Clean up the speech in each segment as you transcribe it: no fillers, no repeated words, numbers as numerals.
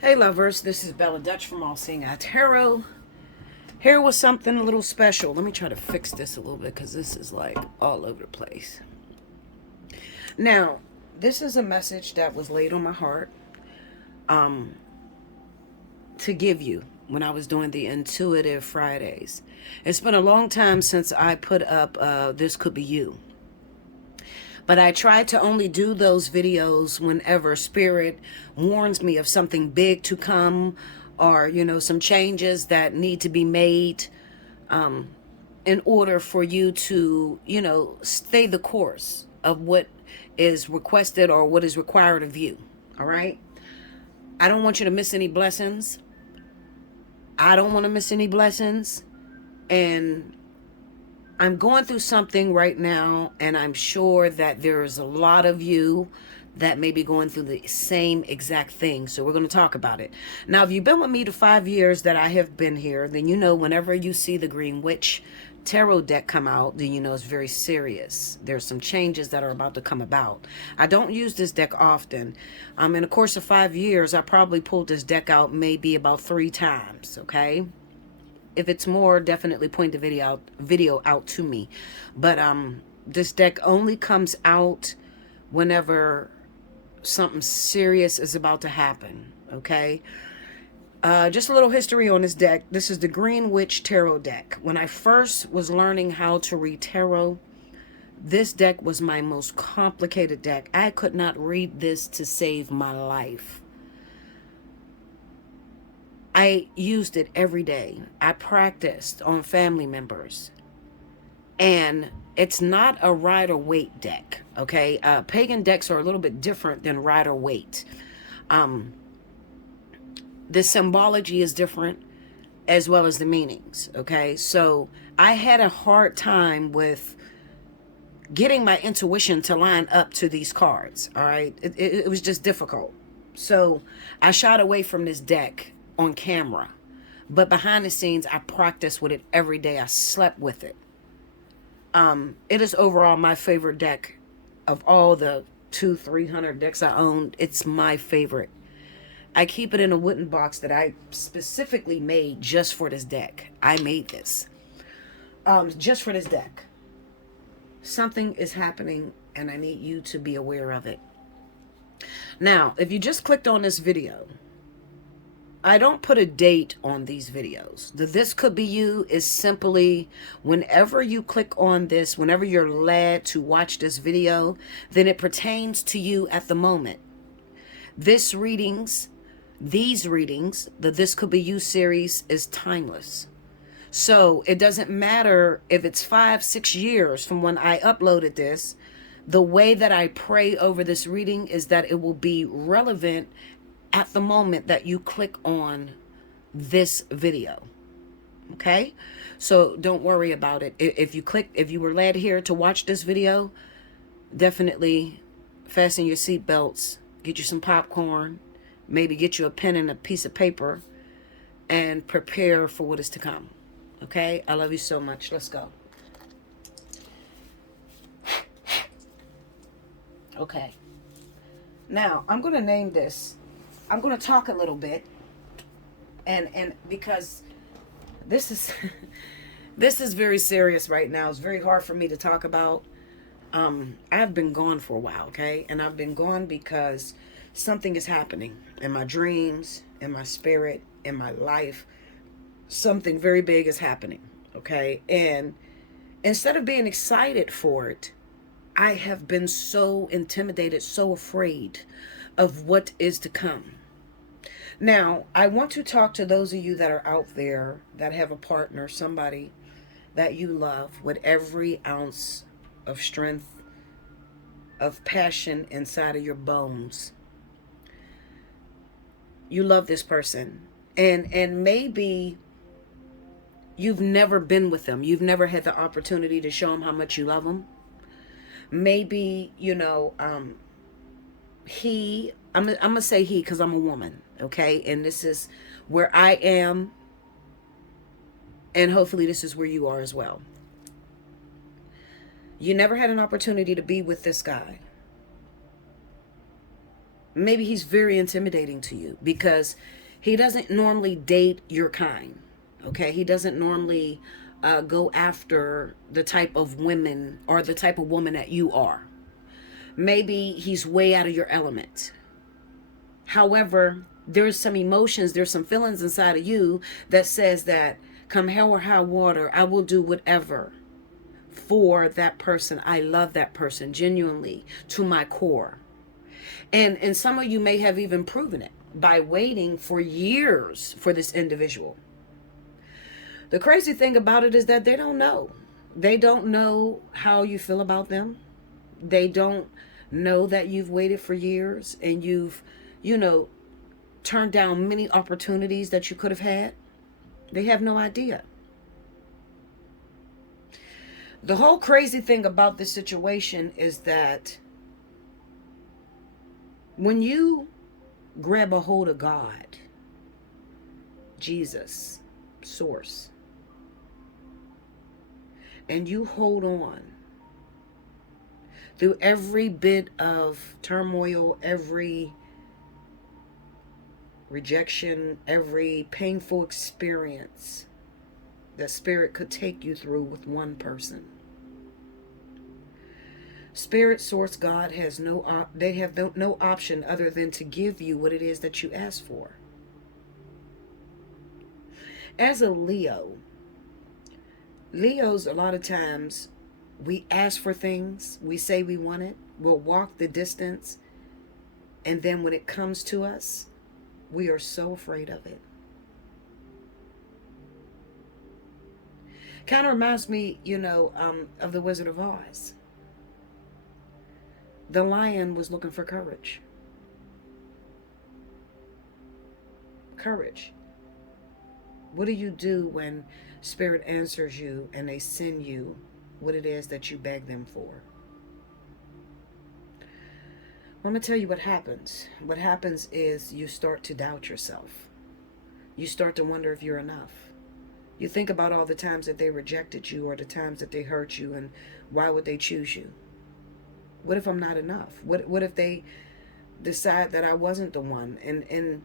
Hey lovers, this is Bella Dutch from Allseeingeyetarot. Here was something a little special. Let me try to fix this a little bit because this is like all over the place. Now, this is a message that was laid on my heart um, to give you when I was doing the Intuitive Fridays. It's been a long time since I put up This Could Be You. But I try to only do those videos whenever Spirit warns me of something big to come, or, some changes that need to be made in order for you to, stay the course of what is requested or what is required of you. All right? I don't want you to miss any blessings. I don't want to miss any blessings. And I'm going through something right now, and I'm sure that there's a lot of you that may be going through the same exact thing. So we're going to talk about it. Now, if you've been with me the 5 years that I have been here, then you know whenever you see the Green Witch tarot deck come out, then you know it's very serious. There's some changes that are about to come about. I don't use this deck often. In the course of 5 years, I probably pulled this deck out maybe about 3 times, okay? If it's more, definitely point the video out to me. But this deck only comes out whenever something serious is about to happen. Okay. Just a little history on this deck. This is the Green Witch Tarot deck. When I first was learning how to read tarot, this deck was my most complicated deck. I could not read this to save my life. I used it every day. I practiced on family members. And it's not a Rider-Waite deck, okay? Pagan decks are a little bit different than Rider-Waite. The symbology is different as well as the meanings, okay? So I had a hard time with getting my intuition to line up to these cards, all right? It was just difficult. So I shied away from this deck on camera, but behind the scenes I practiced with it every day. I slept with it. It is overall my favorite deck of all the 200-300 decks I own. It's my favorite. I keep it in a wooden box that I specifically made just for this deck. I made this just for this deck. Something is happening and I need you to be aware of it. Now, if you just clicked on this video, I don't put a date on these videos. The This Could Be You is simply whenever you click on this, whenever you're led to watch this video, then it pertains to you at the moment. These readings, the This Could Be You series is timeless. So it doesn't matter if it's 5-6 years from when I uploaded this. The way that I pray over this reading is that it will be relevant at the moment that you click on this video. Okay? So don't worry about it. If you were led here to watch this video, definitely fasten your seatbelts, get you some popcorn, maybe get you a pen and a piece of paper, and prepare for what is to come. Okay? I love you so much. Let's go. Okay. Now, I'm going to name this. I'm going to talk a little bit, and because this is this is very serious right now. It's very hard for me to talk about. I've been gone for a while, okay? And I've been gone because something is happening in my dreams, in my spirit, in my life. Something very big is happening, okay? And instead of being excited for it, I have been so intimidated, so afraid of what is to come. Now, I want to talk to those of you that are out there that have a partner, somebody that you love with every ounce of strength, of passion inside of your bones. You love this person. And maybe you've never been with them. You've never had the opportunity to show them how much you love them. Maybe, I'm going to say he because I'm a woman, okay? And this is where I am, and hopefully this is where you are as well. You never had an opportunity to be with this guy. Maybe he's very intimidating to you because he doesn't normally date your kind. Okay, he doesn't normally go after the type of women or the type of woman that you are. Maybe he's way out of your element. However, there's some emotions, there's some feelings inside of you that says that come hell or high water, I will do whatever for that person. I love that person genuinely to my core. And some of you may have even proven it by waiting for years for this individual. The crazy thing about it is that they don't know. They don't know how you feel about them. They don't know that you've waited for years and you've, turned down many opportunities that you could have had. They have no idea. The whole crazy thing about this situation is that when you grab a hold of God, Jesus, Source, and you hold on through every bit of turmoil, every rejection, every painful experience that Spirit could take you through with one person. Spirit, Source, God has no option other than to give you what it is that you ask for. As a Leos, a lot of times we ask for things, we say we want it, we'll walk the distance, and then when it comes to us, we are so afraid of it. Kind of reminds me, of the Wizard of Oz. The lion was looking for courage. Courage. What do you do when Spirit answers you and they send you what it is that you beg them for? I'm going to tell you what happens. What happens is you start to doubt yourself. You start to wonder if you're enough. You think about all the times that they rejected you or the times that they hurt you, and why would they choose you? What if I'm not enough? What if they decide that I wasn't the one, and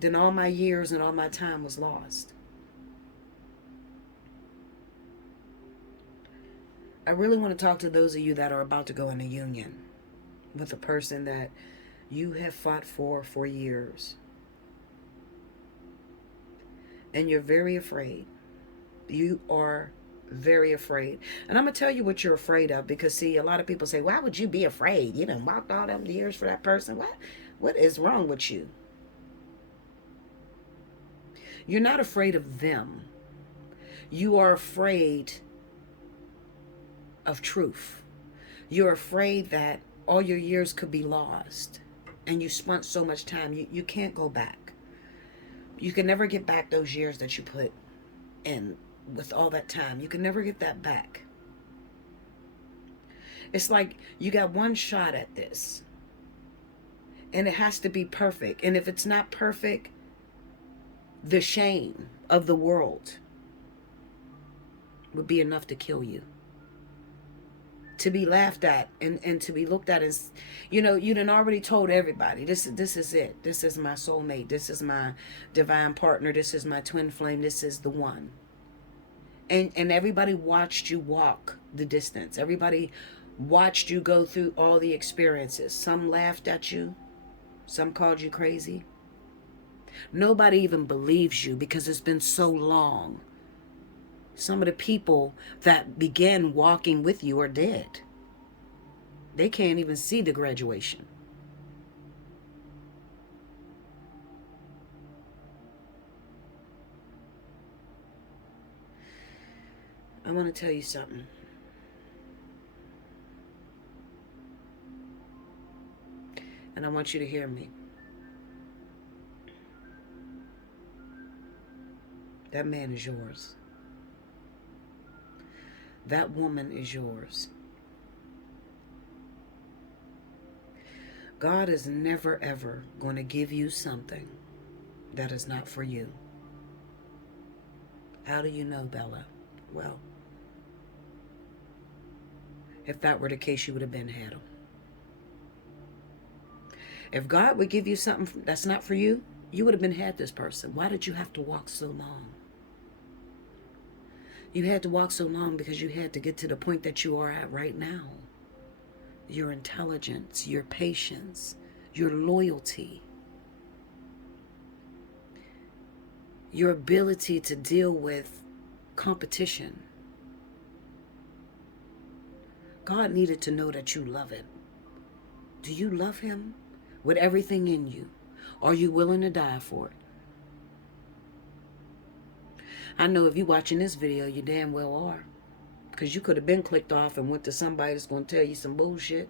then all my years and all my time was lost? I really want to talk to those of you that are about to go in a union with a person that you have fought for years. And you're very afraid. You are very afraid. And I'm going to tell you what you're afraid of, because see, a lot of people say, why would you be afraid? You done walked all them years for that person. What is wrong with you? You're not afraid of them. You are afraid of truth. You're afraid that all your years could be lost, and you spent so much time. You can't go back. You can never get back those years that you put in with all that time. You can never get that back. It's like you got one shot at this, and it has to be perfect. And if it's not perfect, the shame of the world would be enough to kill you. To be laughed at and to be looked at as, you done already told everybody, this is it. This is my soulmate. This is my divine partner. This is my twin flame. This is the one. And everybody watched you walk the distance. Everybody watched you go through all the experiences. Some laughed at you. Some called you crazy. Nobody even believes you because it's been so long. Some of the people that began walking with you are dead. They can't even see the graduation. I want to tell you something. And I want you to hear me. That man is yours. That woman is yours. God is never ever going to give you something that is not for you. How do you know, Bella? Well, if that were the case, you would have been had him. If God would give you something that's not for you, you would have been had this person. Why did you have to walk so long? You had to walk so long because you had to get to the point that you are at right now. Your intelligence, your patience, your loyalty, your ability to deal with competition. God needed to know that you love him. Do you love him with everything in you? Are you willing to die for it? I know if you're watching this video, you damn well are. Because you could have been clicked off and went to somebody that's going to tell you some bullshit.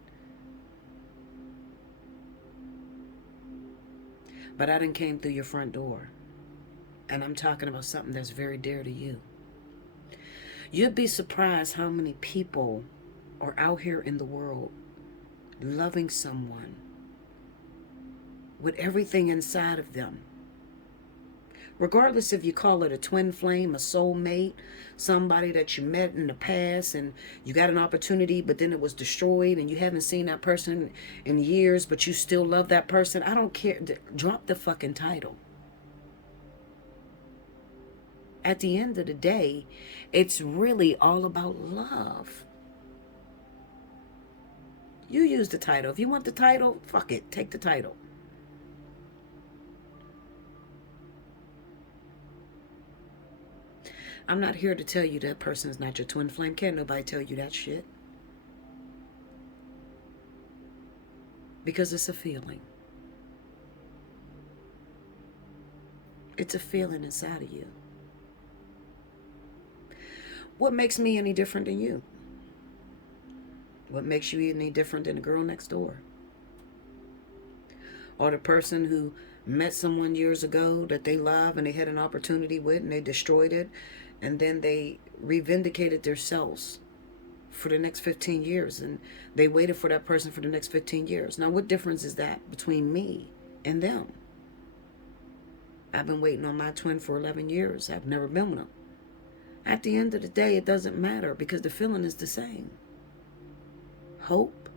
But I done came through your front door. And I'm talking about something that's very dear to you. You'd be surprised how many people are out here in the world loving someone with everything inside of them. Regardless if you call it a twin flame, a soulmate, somebody that you met in the past and you got an opportunity but then it was destroyed and you haven't seen that person in years but you still love that person. I don't care. Drop the fucking title. At the end of the day, it's really all about love. You use the title. If you want the title, fuck it. Take the title. I'm not here to tell you that person's not your twin flame. Can't nobody tell you that shit. Because it's a feeling. It's a feeling inside of you. What makes me any different than you? What makes you any different than the girl next door? Or the person who met someone years ago that they love and they had an opportunity with and they destroyed it, and then they revindicated themselves for the next 15 years and they waited for that person for the next 15 years. Now, what difference is that between me and them? I've been waiting on my twin for 11 years. I've never been with them. At the end of the day, it doesn't matter because the feeling is the same. Hope.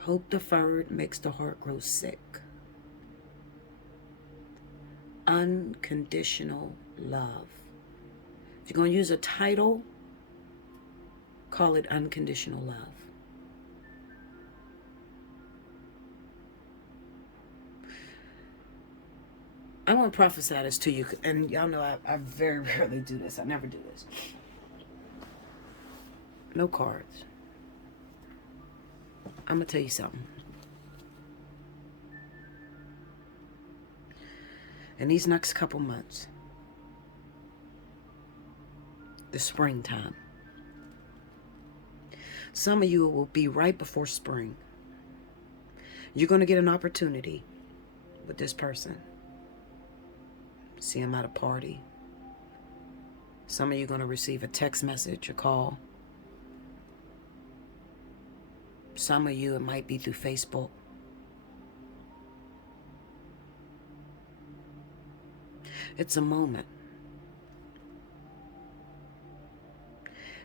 Hope deferred makes the heart grow sick. Unconditional love. If you're going to use a title, call it unconditional love. I want to prophesy this to you, and y'all know I very rarely do this. I never do this. No cards. I'm going to tell you something. In these next couple months, the springtime, some of you will be right before spring. You're going to get an opportunity with this person. See him at a party. Some of you are going to receive a text message, a call. Some of you, it might be through Facebook. It's a moment.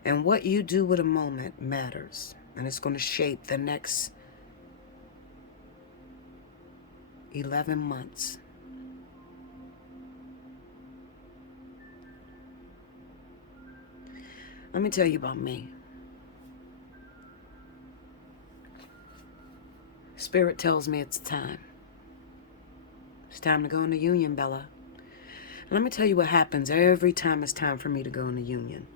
And what you do with a moment matters. And it's going to shape the next 11 months. Let me tell you about me. Spirit tells me it's time. It's time to go into union, Bella. And let me tell you what happens every time it's time for me to go into union.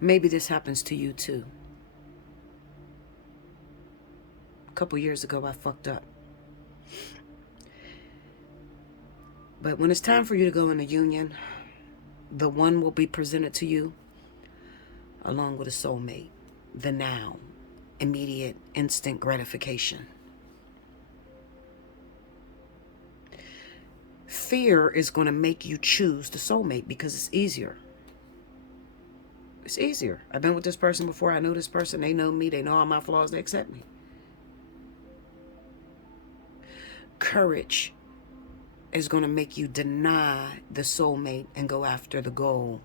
Maybe this happens to you too. A couple years ago, I fucked up. But when it's time for you to go into union, the one will be presented to you along with a soulmate. The now. Immediate, instant gratification. Fear is going to make you choose the soulmate because it's easier. It's easier. I've been with this person before. I know this person. They know me. They know all my flaws. They accept me. Courage is going to make you deny the soulmate and go after the goal.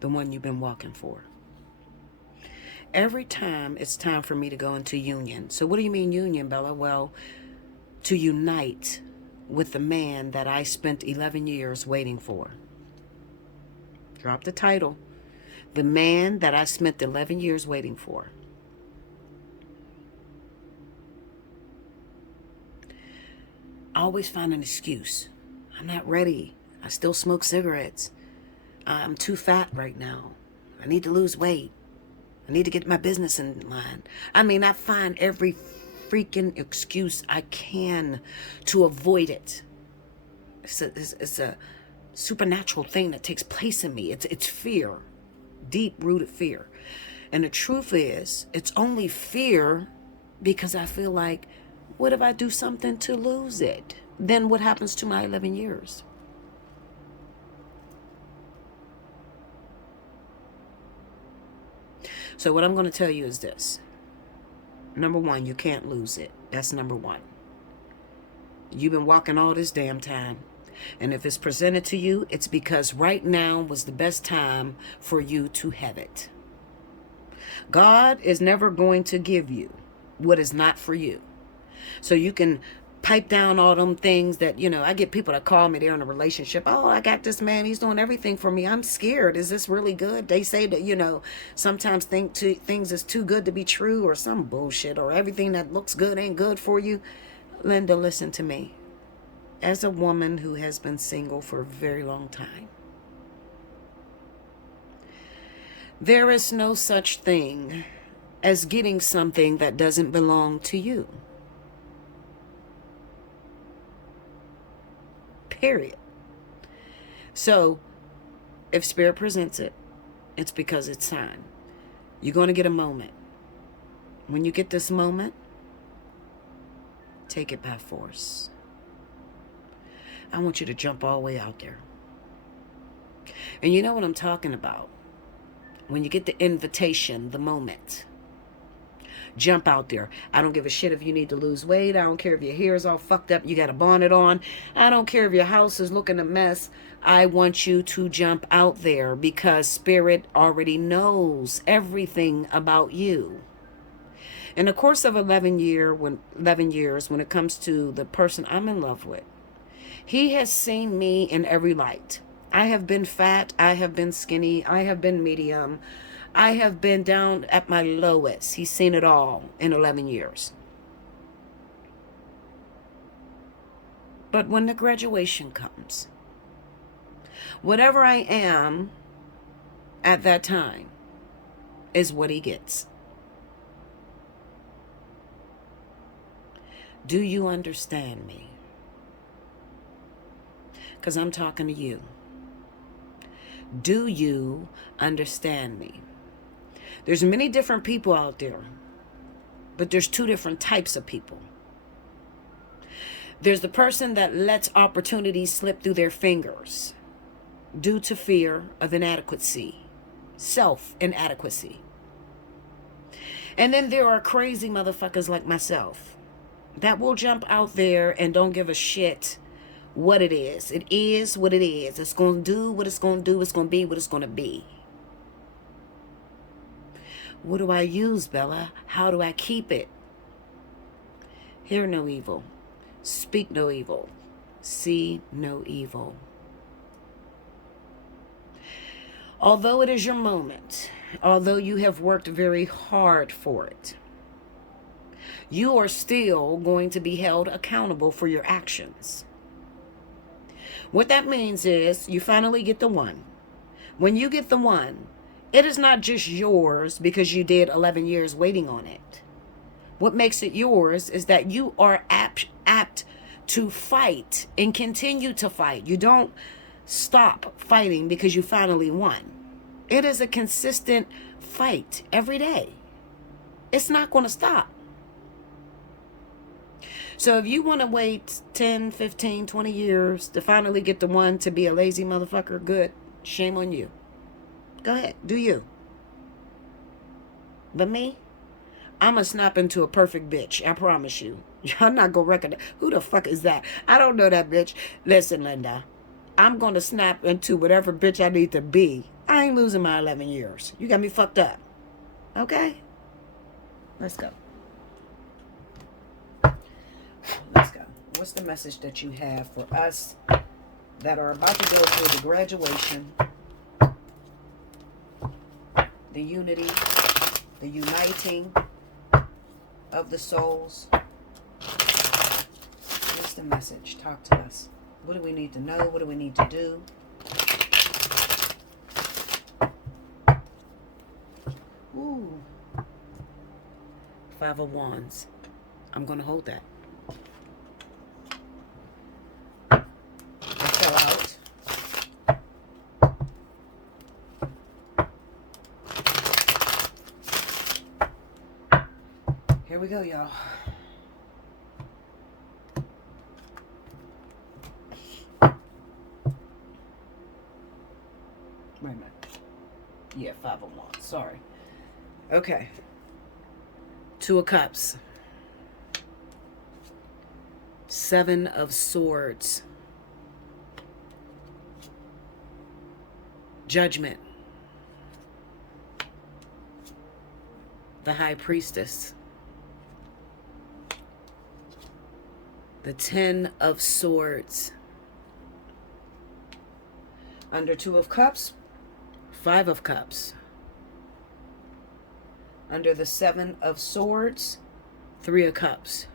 The one you've been walking for. Every time it's time for me to go into union. So what do you mean union, Bella? Well, to unite with the man that I spent 11 years waiting for. Drop the title. The man that I spent 11 years waiting for. I always find an excuse. I'm not ready. I still smoke cigarettes. I'm too fat right now. I need to lose weight. I need to get my business in line. I mean, I find every freaking excuse I can to avoid it. It's a supernatural thing that takes place in me. It's fear, deep-rooted fear. And the truth is, it's only fear because I feel like, what if I do something to lose it? Then what happens to my 11 years? So what I'm going to tell you is this. Number one, you can't lose it. That's number one. You've been walking all this damn time. And if it's presented to you, it's because right now was the best time for you to have it. God is never going to give you what is not for you. So you can pipe down all them things that, I get people that call me, they're in a relationship. Oh, I got this man, he's doing everything for me. I'm scared. Is this really good? They say that, sometimes things is too good to be true or some bullshit, or everything that looks good ain't good for you. Linda, listen to me. As a woman who has been single for a very long time, there is no such thing as getting something that doesn't belong to you. Period. So, if Spirit presents it, it's because it's time. You're going to get a moment. When you get this moment, take it by force. I want you to jump all the way out there. And you know what I'm talking about. When you get the invitation, the moment, jump out there. I don't give a shit if you need to lose weight. I don't care if your hair is all fucked up, you got a bonnet on. I don't care if your house is looking a mess. I want you to jump out there because Spirit already knows everything about you. In the course of 11 years, when it comes to the person I'm in love with, he has seen me in every light. I have been fat. I have been skinny. I have been medium. I have been down at my lowest. He's seen it all in 11 years. But when the graduation comes, whatever I am at that time is what he gets. Do you understand me? Because I'm talking to you. Do you understand me? There's many different people out there, but there's two different types of people. There's the person that lets opportunities slip through their fingers due to fear of inadequacy, self-inadequacy. And then there are crazy motherfuckers like myself that will jump out there and don't give a shit what it is. It is what it is. It's going to do what it's going to do. It's going to be what it's going to be. What do I use, Bella? How do I keep it? Hear no evil. Speak no evil. See no evil. Although it is your moment, although you have worked very hard for it, you are still going to be held accountable for your actions. What that means is you finally get the one. When you get the one, it is not just yours because you did 11 years waiting on it. What makes it yours is that you are apt to fight and continue to fight. You don't stop fighting because you finally won. It is a consistent fight every day. It's not going to stop. So if you want to wait 10, 15, 20 years to finally get the one to be a lazy motherfucker, good. Shame on you. Go ahead. Do you. But me, I'm going to snap into a perfect bitch. I promise you. I'm not going to recognize. Who the fuck is that? I don't know that bitch. Listen, Linda. I'm going to snap into whatever bitch I need to be. I ain't losing my 11 years. You got me fucked up. Okay? Let's go. Let's go. What's the message that you have for us that are about to go through the graduation, the unity, the uniting of the souls? What's the message? Talk to us. What do we need to know? What do we need to do? Ooh. 5 of Wands. I'm going to hold that. It fell out. Here we go, y'all. Wait a minute. Yeah, 5 of Wands. Sorry. Okay. 2 of Cups. 7 of Swords. Judgment. The High Priestess. The 10 of Swords. Under 2 of Cups, 5 of Cups. Under the 7 of Swords, 3 of Cups.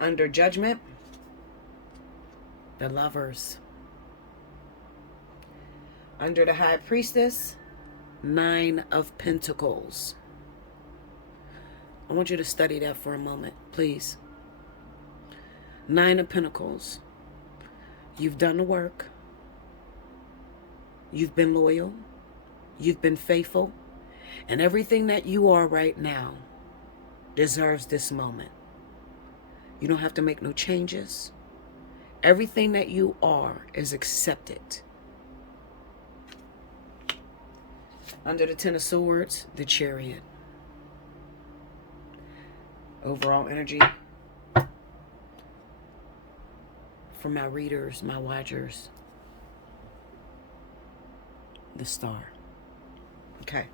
Under Judgment, the Lovers. Under the High Priestess, 9 of Pentacles. I want you to study that for a moment, please. 9 of Pentacles. You've done the work. You've been loyal. You've been faithful. And everything that you are right now deserves this moment. You don't have to make no changes. Everything that you are is accepted. Under the 10 of Swords, the Chariot. Overall energy for my readers, my watchers. The Star. Okay.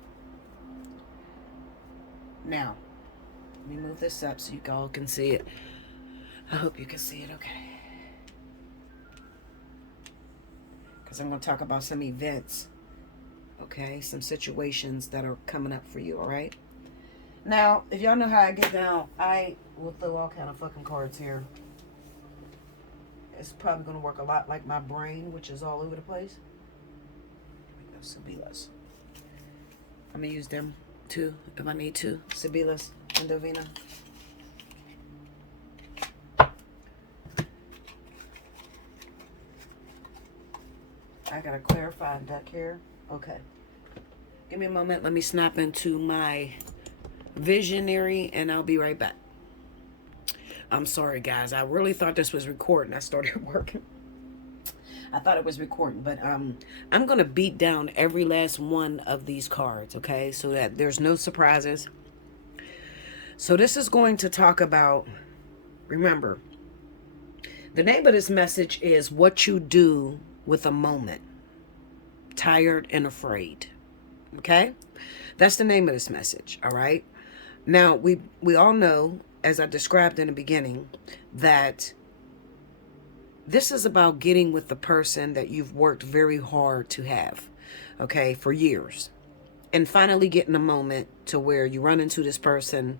Now, let me move this up so you all can see it. I hope you can see it okay. Because I'm going to talk about some events. Okay? Some situations that are coming up for you, alright? Now, if y'all know how I get down, I will throw all kind of fucking cards here. It's probably going to work a lot like my brain, which is all over the place. Here we go, Sibilas. I'm going to use them too, if I need to. Sibilas and Dovina. I got a clarifying deck here. Okay. Give me a moment. Let me snap into my visionary and I'll be right back. I'm sorry, guys. I really thought this was recording. I started working. I thought it was recording, but I'm going to beat down every last one of these cards, okay? So that there's no surprises. So this is going to talk about, remember, the name of this message is What You Do with a Moment. Tired and Afraid. Okay? That's the name of this message, all right? Now, we all know, as I described in the beginning, that this is about getting with the person that you've worked very hard to have, okay, for years. And finally getting a moment to where you run into this person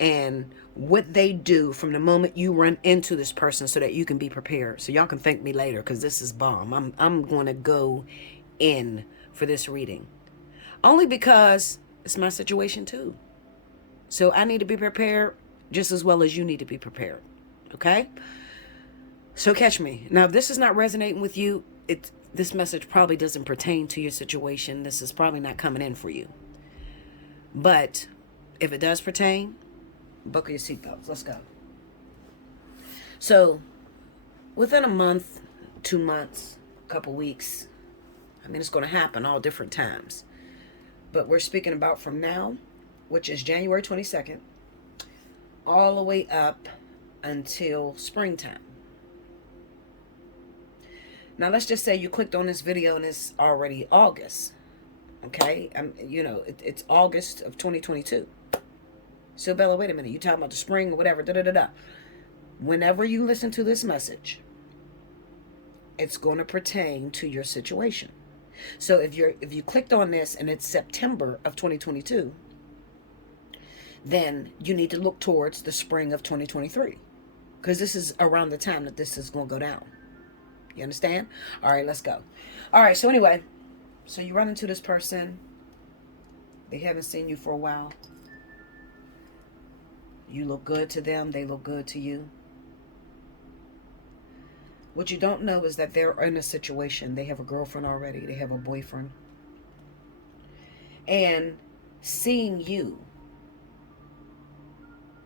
and what they do from the moment you run into this person so that you can be prepared. So y'all can thank me later because this is bomb. I'm going to go in for this reading. Only because it's my situation too. So I need to be prepared just as well as you need to be prepared. Okay? So catch me. Now, if this is not resonating with you, this message probably doesn't pertain to your situation. This is probably not coming in for you. But if it does pertain, buckle your seatbelts. Let's go. So within a month, 2 months, a couple weeks, I mean, it's going to happen all different times. But we're speaking about from now, which is January 22nd, all the way up until springtime. Now, let's just say you clicked on this video and it's already August. Okay? You know, it's August of 2022. So, Bella, wait a minute. You talking about the spring or whatever, da-da-da-da. Whenever you listen to this message, it's going to pertain to your situation. So if you clicked on this and it's September of 2022, then you need to look towards the spring of 2023, because this is around the time that this is going to go down. You understand? All right, let's go. All right, so anyway, so you run into this person. They haven't seen you for a while. You look good to them. They look good to you. What you don't know is that they're in a situation. They have a girlfriend already. They have a boyfriend. And seeing you,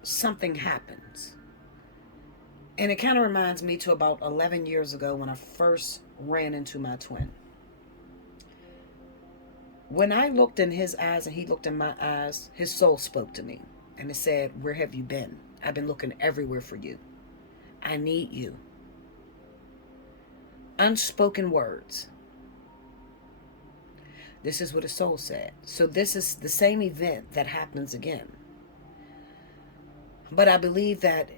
something happens. And it kind of reminds me to about 11 years ago when I first ran into my twin. When I looked in his eyes and he looked in my eyes, his soul spoke to me. And it said, "Where have you been? I've been looking everywhere for you. I need you." Unspoken words. This is what his soul said. So this is the same event that happens again. But I believe that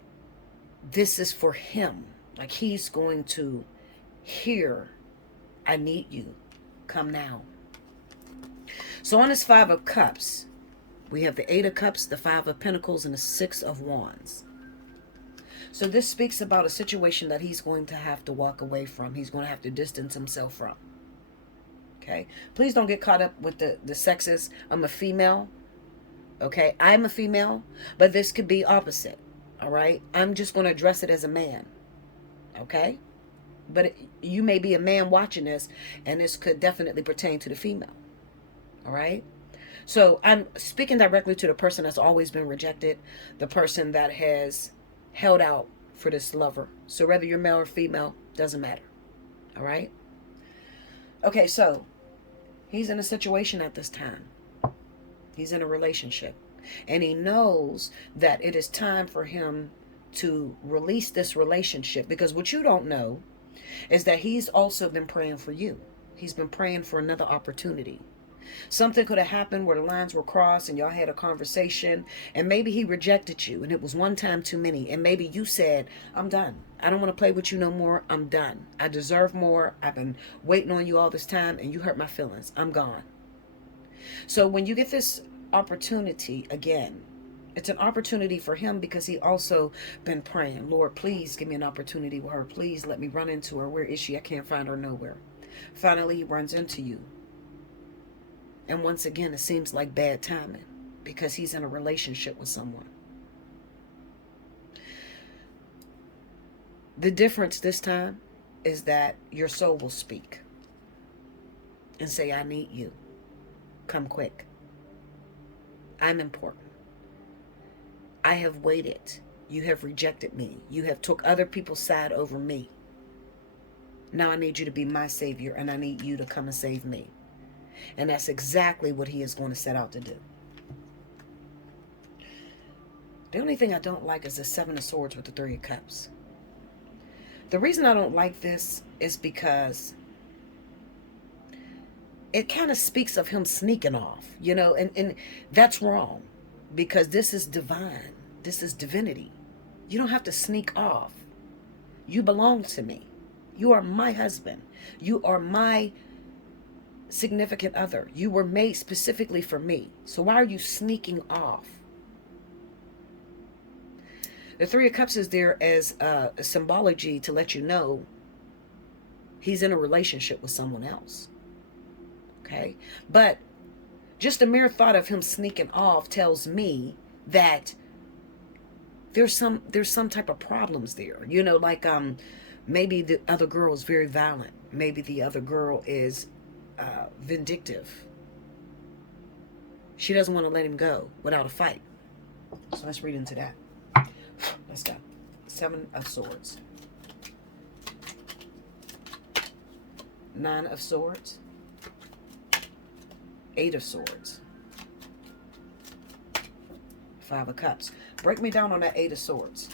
this is for him. Like he's going to hear, "I need you. Come now." So on this 5 of Cups, we have the 8 of Cups, the 5 of Pentacles, and the 6 of Wands. So this speaks about a situation that he's going to have to walk away from. He's going to have to distance himself from. Okay? Please don't get caught up with the sexes. I'm a female. Okay? I'm a female, but this could be opposite. All right? I'm just going to address it as a man. Okay? But you may be a man watching this, and this could definitely pertain to the female. All right? So I'm speaking directly to the person that's always been rejected, the person that has held out for this lover. So whether you're male or female, doesn't matter. All right? Okay, so he's in a situation at this time. He's in a relationship. And he knows that it is time for him to release this relationship. Because what you don't know is that he's also been praying for you. He's been praying for another opportunity. Something could have happened where the lines were crossed and y'all had a conversation, and maybe he rejected you and it was one time too many, and maybe you said, "I'm done. I don't want to play with you no more. I'm done. I deserve more. I've been waiting on you all this time and you hurt my feelings. I'm gone." So when you get this opportunity again, it's an opportunity for him because he also been praying, "Lord, please give me an opportunity with her. Please let me run into her. Where is she? I can't find her nowhere." Finally, he runs into you. And once again, it seems like bad timing because he's in a relationship with someone. The difference this time is that your soul will speak and say, "I need you. Come quick. I'm important. I have waited. You have rejected me. You have took other people's side over me. Now I need you to be my savior, and I need you to come and save me." And that's exactly what he is going to set out to do. The only thing I don't like is the 7 of Swords with the 3 of Cups. The reason I don't like this is because it kind of speaks of him sneaking off, you know, and that's wrong because this is divine. This is divinity. You don't have to sneak off. You belong to me. You are my husband. You are my significant other. You were made specifically for me. So why are you sneaking off? The 3 of Cups is there as a symbology to let you know he's in a relationship with someone else. Okay? But just the mere thought of him sneaking off tells me that there's some type of problems there. You know, like maybe the other girl is very violent. Maybe the other girl is vindictive. She doesn't want to let him go without a fight. So let's read into that. Let's go. 7 of Swords. 9 of Swords. 8 of Swords. 5 of Cups. Break me down on that 8 of Swords.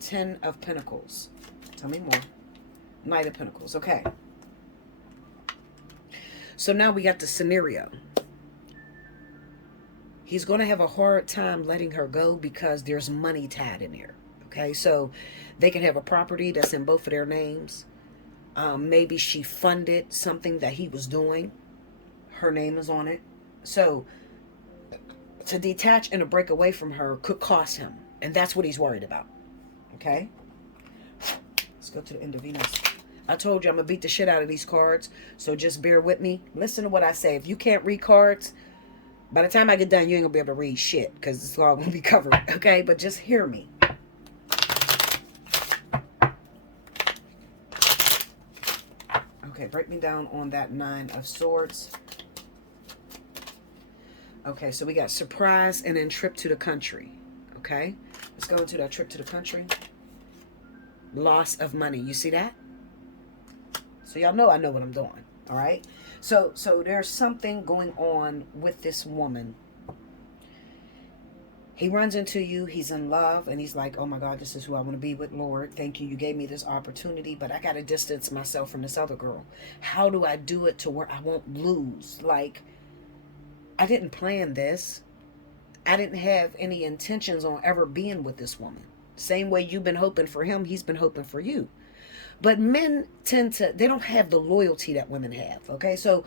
10 of Pentacles. Tell me more. Knight of Pentacles. Okay. So now we got the scenario. He's going to have a hard time letting her go because there's money tied in there. Okay, so they can have a property that's in both of their names. Maybe she funded something that he was doing. Her name is on it. So to detach and to break away from her could cost him. And that's what he's worried about. Okay? Let's go to the end of Venus. I told you I'm going to beat the shit out of these cards. So just bear with me. Listen to what I say. If you can't read cards, by the time I get done, you ain't going to be able to read shit. Because it's all going to be covered. Okay? But just hear me. Okay, break me down on that 9 of Swords. Okay, so we got surprise and then trip to the country. Okay, let's go into that trip to the country. Loss of money. You see that? So y'all know I know what I'm doing. All right. So there's something going on with this woman. He runs into you. He's in love. And he's like, oh my God, this is who I want to be with, Lord. Thank you. You gave me this opportunity. But I got to distance myself from this other girl. How do I do it to where I won't lose? Like, I didn't plan this. I didn't have any intentions on ever being with this woman. Same way you've been hoping for him, he's been hoping for you. But men tend to, they don't have the loyalty that women have. Okay, so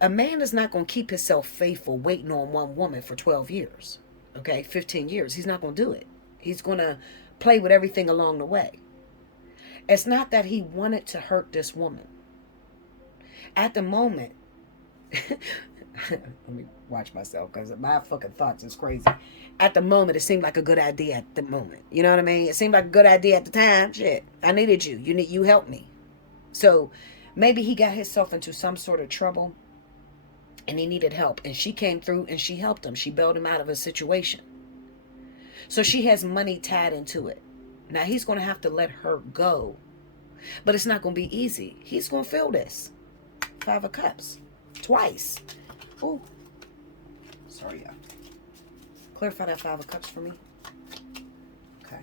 a man is not going to keep himself faithful waiting on one woman for 12 years. Okay, 15 years. He's not going to do it. He's going to play with everything along the way. It's not that he wanted to hurt this woman. At the moment, let me watch myself because my fucking thoughts is crazy. At the moment, it seemed like a good idea at the moment. You know what I mean? It seemed like a good idea at the time. Shit, I needed you. You helped me. So maybe he got himself into some sort of trouble and he needed help. And she came through and she helped him. She bailed him out of a situation. So she has money tied into it. Now he's going to have to let her go. But it's not going to be easy. He's going to feel this. 5 of Cups. Twice. Oh, sorry, y'all. Clarify that 5 of Cups for me. Okay.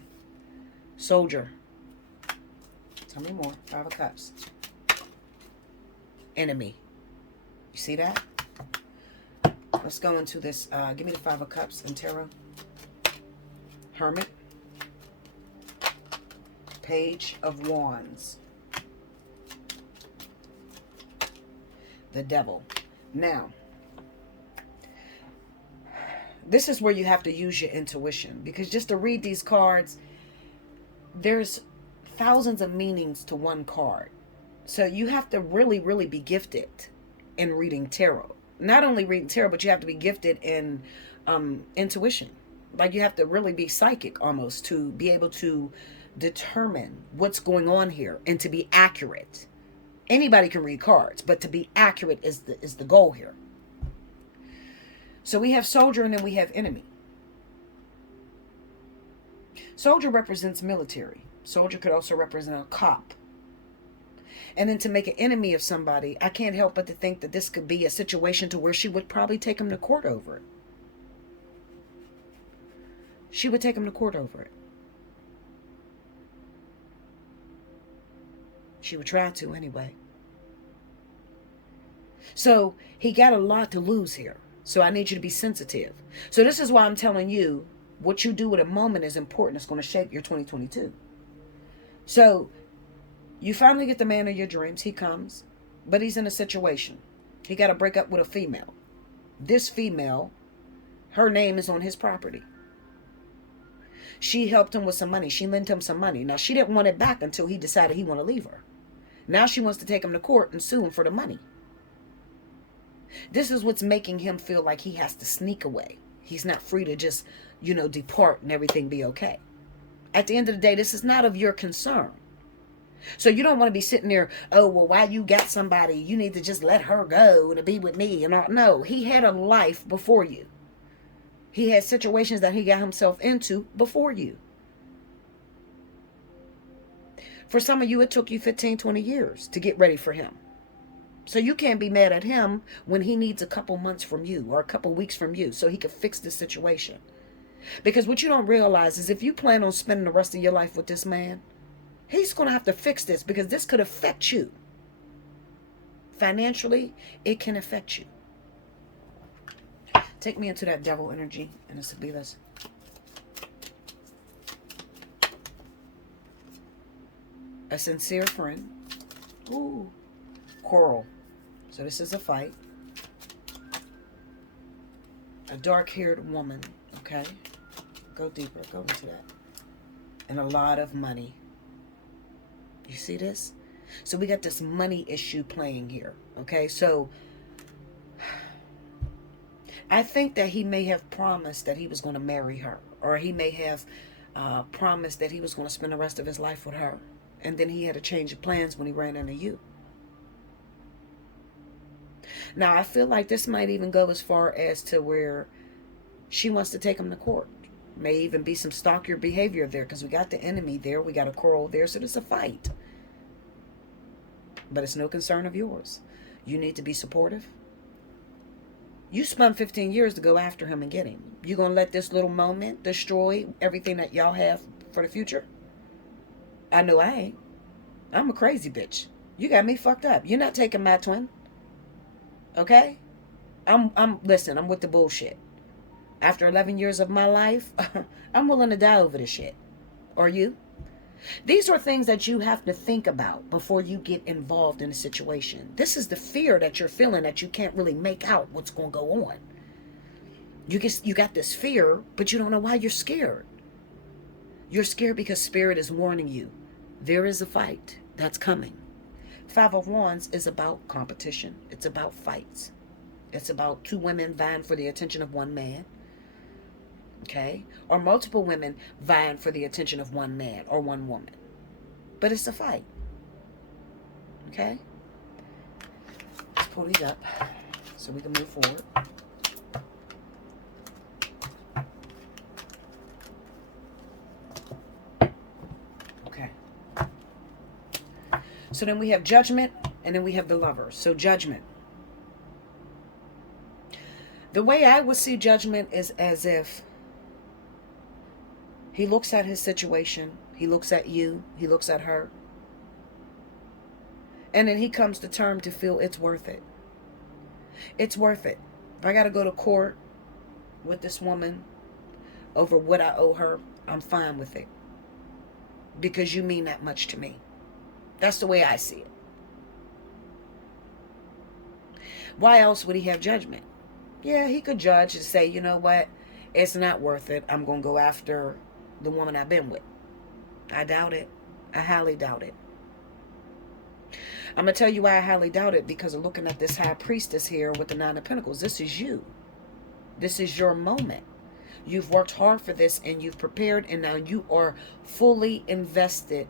Soldier. Tell me more. 5 of Cups. Enemy. You see that? Let's go into this. Give me the 5 of Cups in tarot. Hermit. Page of Wands. The Devil. Now, this is where you have to use your intuition, because just to read these cards, there's thousands of meanings to one card. So you have to really, really be gifted in reading tarot. Not only reading tarot, but you have to be gifted in intuition. Like you have to really be psychic almost to be able to determine what's going on here and to be accurate. Anybody can read cards, but to be accurate is the goal here. So we have soldier and then we have enemy. Soldier represents military. Soldier could also represent a cop. And then to make an enemy of somebody, I can't help but to think that this could be a situation to where she would probably take him to court over it. She would take him to court over it. She would try to anyway. So he got a lot to lose here. So I need you to be sensitive. So this is why I'm telling you, what you do at a moment is important. It's going to shape your 2022. So you finally get the man of your dreams. He comes, but he's in a situation. He got to break up with a female. This female, her name is on his property. She helped him with some money. She lent him some money. Now, she didn't want it back until he decided he wanted to leave her. Now she wants to take him to court and sue him for the money. This is what's making him feel like he has to sneak away. He's not free to just, depart and everything be okay. At the end of the day, this is not of your concern. So you don't want to be sitting there, oh, well, why you got somebody? You need to just let her go to be with me. And all. No, he had a life before you. He had situations that he got himself into before you. For some of you, it took you 15, 20 years to get ready for him. So you can't be mad at him when he needs a couple months from you or a couple weeks from you so he can fix this situation. Because what you don't realize is if you plan on spending the rest of your life with this man, he's going to have to fix this because this could affect you. Financially, it can affect you. Take me into that devil energy and the Sabilas. A sincere friend. Ooh. Quarrel. So this is a fight. A dark-haired woman. Okay. Go deeper. Go into that. And a lot of money. You see this? So we got this money issue playing here. Okay. So I think that he may have promised that he was going to marry her. Or he may have promised that he was going to spend the rest of his life with her. And then he had a change of plans when he ran into you. Now, I feel like this might even go as far as to where she wants to take him to court. May even be some stalker behavior there, because we got the enemy there. We got a quarrel there. So there's a fight. But it's no concern of yours. You need to be supportive. You spun 15 years to go after him and get him. You going to let this little moment destroy everything that y'all have for the future? I know I ain't. I'm a crazy bitch. You got me fucked up. You're not taking my twin. Okay? Listen, I'm with the bullshit. After 11 years of my life, I'm willing to die over this shit. Are you? These are things that you have to think about before you get involved in a situation. This is the fear that you're feeling that you can't really make out what's going to go on. You got this fear, but you don't know why you're scared. You're scared because Spirit is warning you. There is a fight that's coming. Five of Wands is about competition. It's about fights. It's about two women vying for the attention of one man. Okay? Or multiple women vying for the attention of one man or one woman. But it's a fight. Okay? Let's pull these up so we can move forward. Okay. So then we have Judgment, and then we have the Lovers. So Judgment. The way I would see Judgment is as if he looks at his situation, he looks at you, he looks at her, and then he comes to term to feel it's worth it. It's worth it. If I got to go to court with this woman over what I owe her, I'm fine with it. Because you mean that much to me. That's the way I see it. Why else would he have Judgment? Yeah, he could judge and say, you know what? It's not worth it. I'm going to go after the woman I've been with. I doubt it. I highly doubt it. I'm going to tell you why I highly doubt it, because of looking at this High Priestess here with the Nine of Pentacles. This is you. This is your moment. You've worked hard for this and you've prepared, and now you are fully invested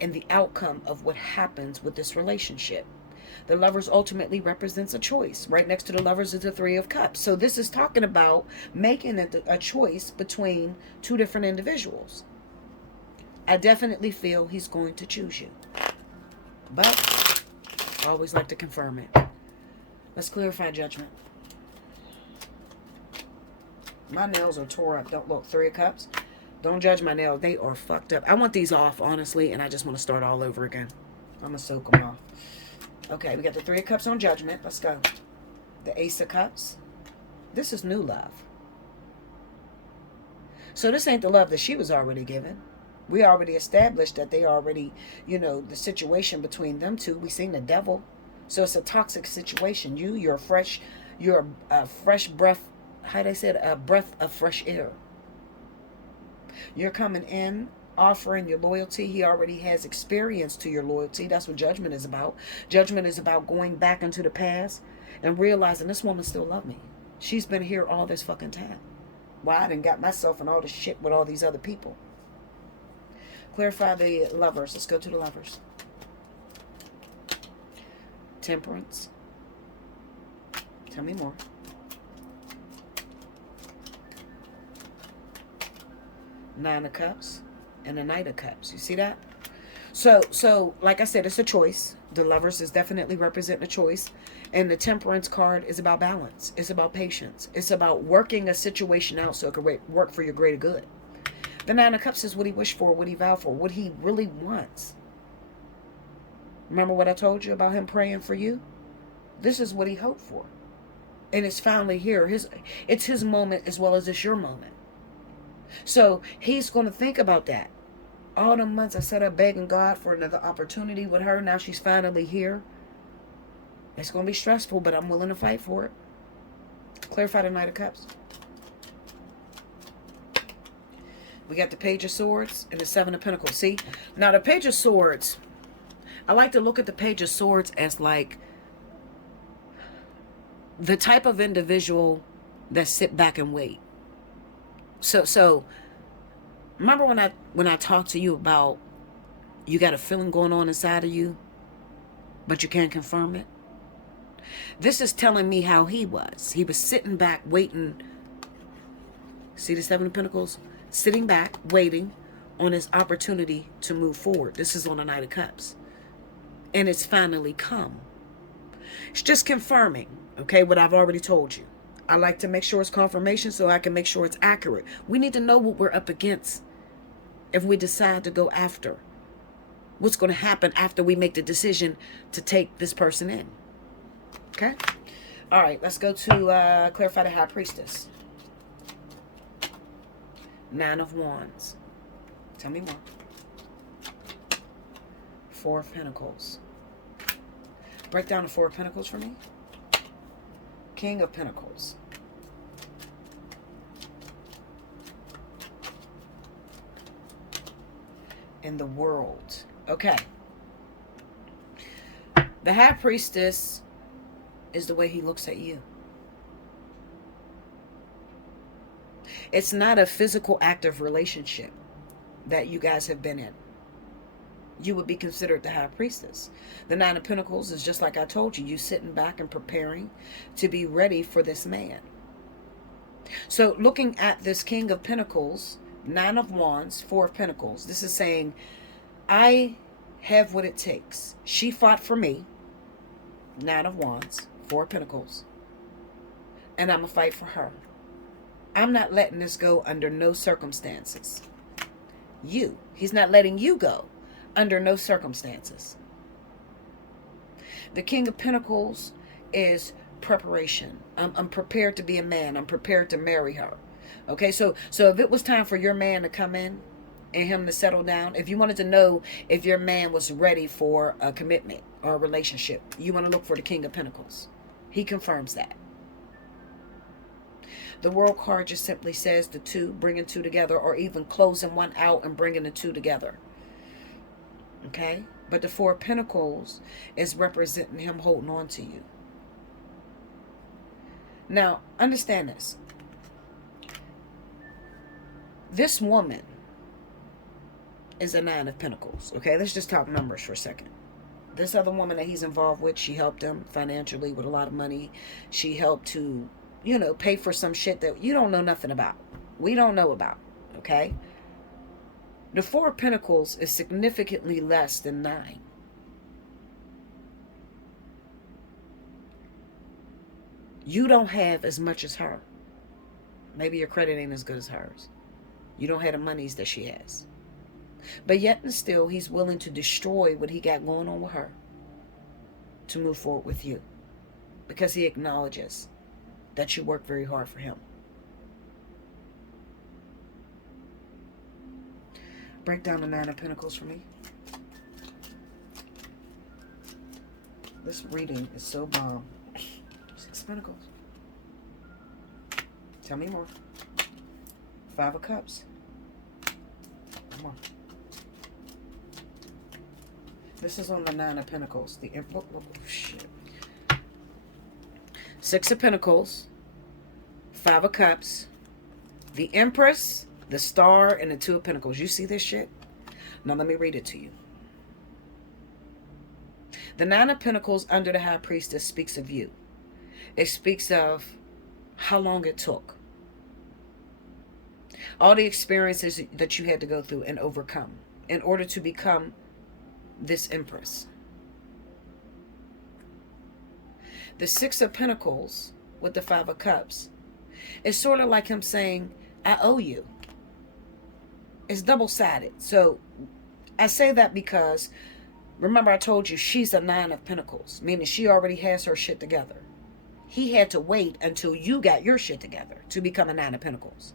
in the outcome of what happens with this relationship. The Lovers ultimately represents a choice. Right next to the Lovers is the Three of Cups. So this is talking about making a choice between two different individuals. I definitely feel he's going to choose you. But I always like to confirm it. Let's clarify Judgment. My nails are tore up. Don't look. Three of Cups. Don't judge my nails. They are fucked up. I want these off, honestly, and I just want to start all over again. I'm going to soak them off. Okay, we got the Three of Cups on Judgment. Let's go. The Ace of Cups. This is new love. So this ain't the love that she was already given. We already established that they already, the situation between them two. We seen the devil. So it's a toxic situation. You're a fresh breath. How they said, a breath of fresh air. You're coming in, offering your loyalty. He already has experience to your loyalty. That's what Judgment is about. Judgment is about going back into the past and realizing this woman still loves me. She's been here all this fucking time. Why I done got myself in all this shit with all these other people. Clarify the Lovers. Let's go to the Lovers. Temperance. Tell me more. Nine of Cups and the Knight of Cups. You see that? So like I said, it's a choice. The Lovers is definitely representing a choice. And the Temperance card is about balance. It's about patience. It's about working a situation out so it can work for your greater good. The Nine of Cups is what he wished for, what he vowed for, what he really wants. Remember what I told you about him praying for you? This is what he hoped for. And it's finally here. It's his moment as well as it's your moment. So he's going to think about that. All the months I sat up begging God for another opportunity with her. Now she's finally here. It's going to be stressful, but I'm willing to fight for it. Clarify the Knight of Cups. We got the Page of Swords and the Seven of Pentacles. See? Now the Page of Swords, I like to look at the Page of Swords as like the type of individual that sit back and wait. So remember when I talked to you about you got a feeling going on inside of you, but you can't confirm it? This is telling me how he was. He was sitting back waiting. See the Seven of Pentacles? Sitting back, waiting on his opportunity to move forward. This is on the Knight of Cups. And it's finally come. It's just confirming, okay, what I've already told you. I like to make sure it's confirmation so I can make sure it's accurate. We need to know what we're up against if we decide to go after. What's going to happen after we make the decision to take this person in. Okay? All right, let's go to clarify the High Priestess. Nine of Wands. Tell me more. Four of Pentacles. Break down the Four of Pentacles for me. King of Pentacles. And the World. Okay. The High Priestess is the way he looks at you. It's not a physical active relationship that you guys have been in. You would be considered the High Priestess. The Nine of Pentacles is just like I told you. You sitting back and preparing to be ready for this man. So looking at this King of Pentacles, Nine of Wands, Four of Pentacles. This is saying, I have what it takes. She fought for me. Nine of Wands, Four of Pentacles. And I'm going to fight for her. I'm not letting this go under no circumstances. He's not letting you go under no circumstances. The King of Pentacles is preparation. I'm prepared to be a man. I'm prepared to marry her. Okay, so if it was time for your man to come in and him to settle down, if you wanted to know if your man was ready for a commitment or a relationship, you want to look for the King of Pentacles. He confirms that. The World card just simply says the two, bringing two together, or even closing one out and bringing the two together. Okay? But the Four of Pentacles is representing him holding on to you. Now, understand this. This woman is a Nine of Pentacles. Okay? Let's just talk numbers for a second. This other woman that he's involved with, she helped him financially with a lot of money. She helped to, pay for some shit that you don't know nothing about. We don't know about. Okay? The Four of Pentacles is significantly less than 9. You don't have as much as her. Maybe your credit ain't as good as hers. You don't have the monies that she has. But yet and still, he's willing to destroy what he got going on with her to move forward with you. Because he acknowledges that you work very hard for him. Break down the Nine of Pentacles for me. This reading is so bomb. Six of Pentacles. Tell me more. Five of Cups. Come on. This is on the Nine of Pentacles. The oh, shit. Six of Pentacles. Five of Cups. The Empress. The Star and the Two of Pentacles. You see this shit? Now let me read it to you. The Nine of Pentacles under the High Priestess speaks of you. It speaks of how long it took. All the experiences that you had to go through and overcome in order to become this Empress. The Six of Pentacles with the Five of Cups is sort of like him saying, I owe you. It's double-sided. So I say that because Remember I told you she's a 9 of Pentacles, meaning she already has her shit together. He had to wait until you got your shit together to become a 9 of Pentacles.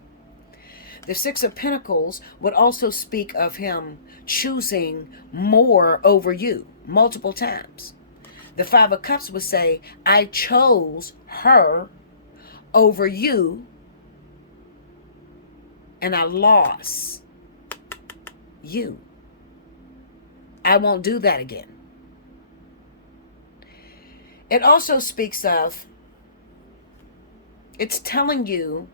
The 6 of Pentacles would also speak of him choosing more over you multiple times. The 5 of Cups would say, I chose her over you and I lost you. I won't do that again. It also speaks of, it's telling you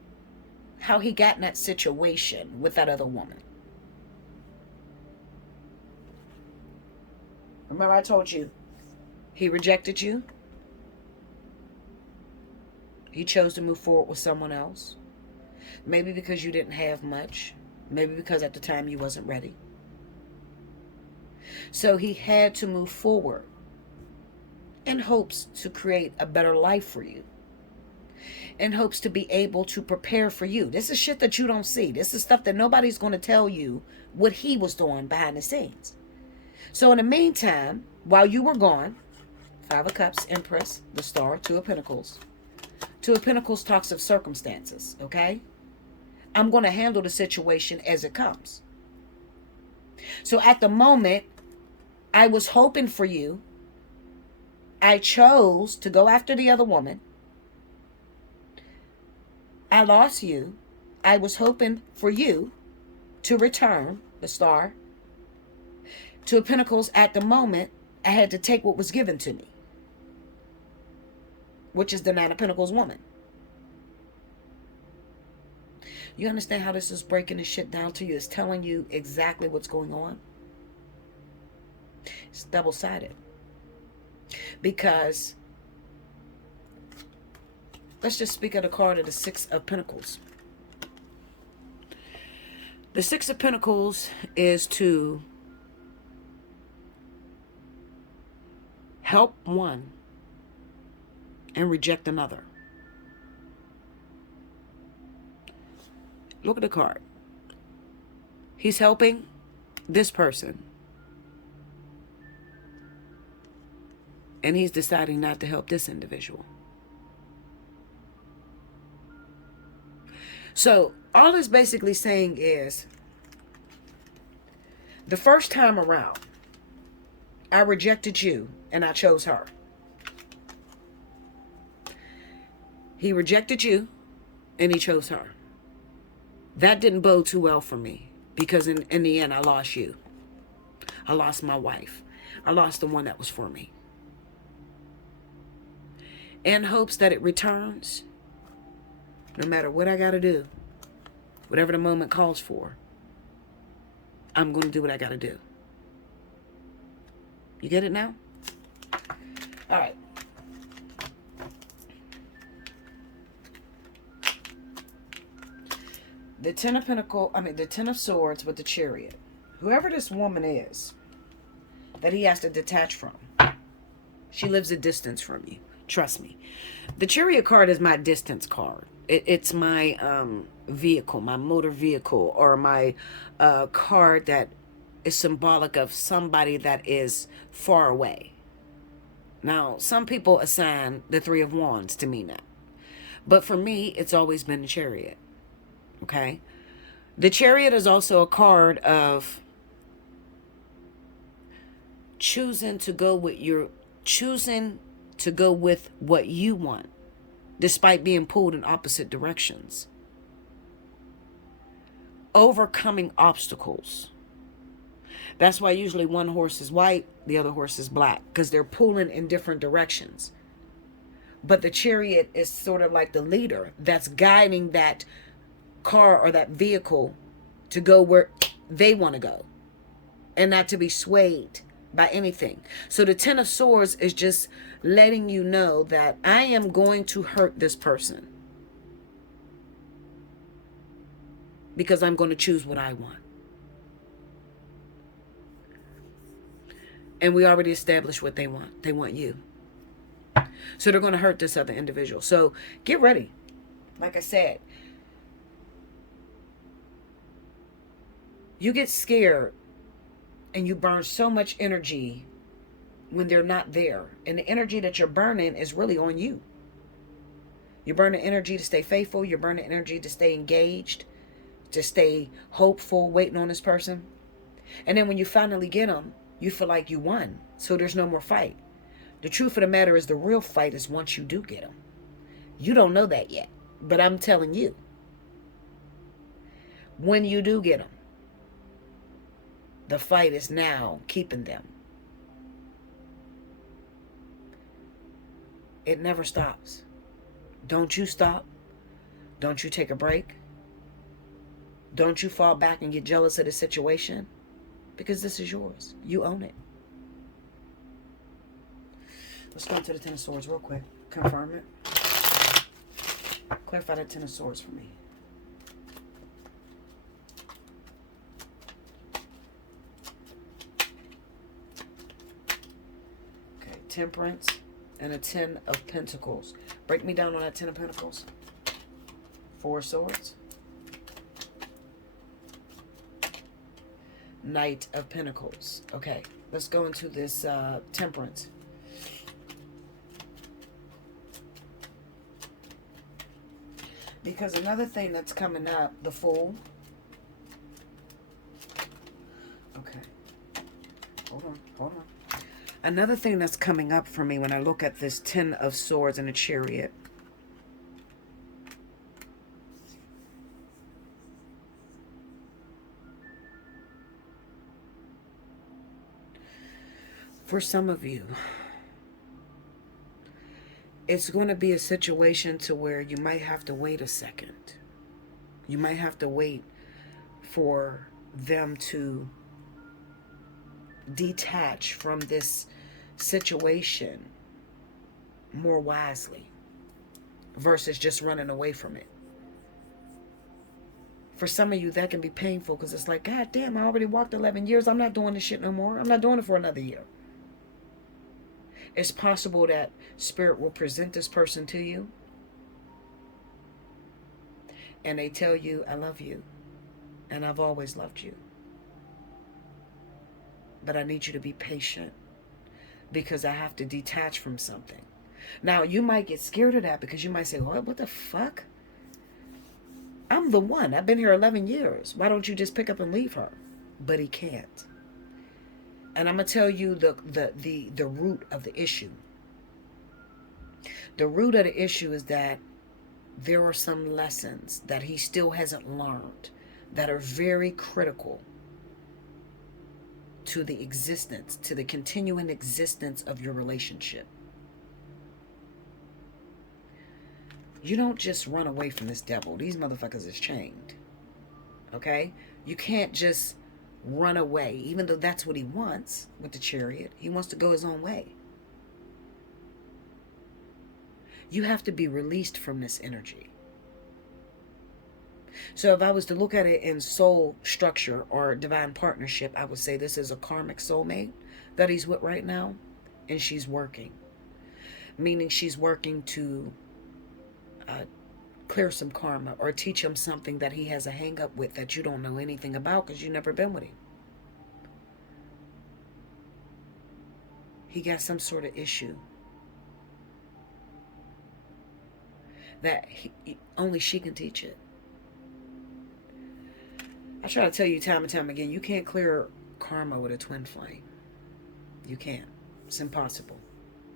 how he got in that situation with that other woman. Remember I told you, he rejected you. He chose to move forward with someone else. Maybe because you didn't have much. Maybe because at the time you wasn't ready. So he had to move forward in hopes to create a better life for you. In hopes to be able to prepare for you. This is shit that you don't see. This is stuff that nobody's going to tell you what he was doing behind the scenes. So in the meantime, while you were gone, 5 of Cups, Empress, the Star, 2 of Pentacles. 2 of Pentacles talks of circumstances, okay? I'm going to handle the situation as it comes. So at the moment, I was hoping for you. I chose to go after the other woman. I lost you. I was hoping for you to return, the Star. 2 of Pentacles, at the moment, I had to take what was given to me, which is the 9 of Pentacles woman. You understand how this is breaking this shit down to you? It's telling you exactly what's going on. It's double-sided. Because let's just speak of the card of the 6 of Pentacles. The 6 of Pentacles is to help one and reject another. Look at the card. He's helping this person. And he's deciding not to help this individual. So all it's basically saying is, the first time around, I rejected you and I chose her. He rejected you and he chose her. That didn't bode too well for me, because in the end, I lost you. I lost my wife. I lost the one that was for me. In hopes that it returns, no matter what I got to do, whatever the moment calls for, I'm going to do what I got to do. You get it now? All right. The 10 of the 10 of Swords with the Chariot. Whoever this woman is that he has to detach from, she lives a distance from you. Trust me. The Chariot card is my distance card. It's my vehicle, my motor vehicle, or my card that is symbolic of somebody that is far away. Now, some people assign the 3 of Wands to mean that. But for me, it's always been the Chariot. Okay? The Chariot is also a card of choosing to go with what you want, despite being pulled in opposite directions. Overcoming obstacles. That's why usually one horse is white, the other horse is black, because they're pulling in different directions. But the Chariot is sort of like the leader that's guiding that car or that vehicle to go where they want to go and not to be swayed by anything. So the 10 of Swords is just letting you know that I am going to hurt this person because I'm going to choose what I want. And we already established what they want. They want you. So they're going to hurt this other individual. So get ready. Like I said, you get scared and you burn so much energy when they're not there. And the energy that you're burning is really on you. You're burning energy to stay faithful. You're burning energy to stay engaged, to stay hopeful, waiting on this person. And then when you finally get them, you feel like you won. So there's no more fight. The truth of the matter is the real fight is once you do get them. You don't know that yet, but I'm telling you. When you do get them, the fight is now keeping them. It never stops. Don't you stop. Don't you take a break. Don't you fall back and get jealous of the situation, because this is yours. You own it. Let's go into the Ten of Swords real quick. Confirm it. Clarify that Ten of Swords for me. Okay, Temperance and a Ten of Pentacles. Break me down on that Ten of Pentacles. Four of Swords. Knight of Pentacles. Okay, let's go into this Temperance. Because another thing that's coming up, the Fool. Okay. Hold on. Another thing that's coming up for me when I look at this Ten of Swords and a Chariot. For some of you, it's going to be a situation to where you might have to wait a second. You might have to wait for them to detach from this situation more wisely versus just running away from it. For some of you, that can be painful because it's like, God damn, I already walked 11 years. I'm not doing this shit no more. I'm not doing it for another year. It's possible that Spirit will present this person to you and they tell you, I love you and I've always loved you. But I need you to be patient because I have to detach from something. Now, you might get scared of that because you might say, what the fuck? I'm the one. I've been here 11 years. Why don't you just pick up and leave her? But he can't. And I'm going to tell you the root of the issue. The root of the issue is that there are some lessons that he still hasn't learned that are very critical to the existence, to the continuing existence of your relationship. You don't just run away from this devil. These motherfuckers is chained. Okay? You can't just run away, even though that's what he wants with the Chariot. He wants to go his own way. You have to be released from this energy. So if I was to look at it in soul structure or divine partnership, I would say this is a karmic soulmate that he's with right now, and she's working. Meaning she's working to clear some karma or teach him something that he has a hang up with that you don't know anything about because you've never been with him. He got some sort of issue that only she can teach it. I try to tell you time and time again, you can't clear karma with a twin flame. You can't. It's impossible.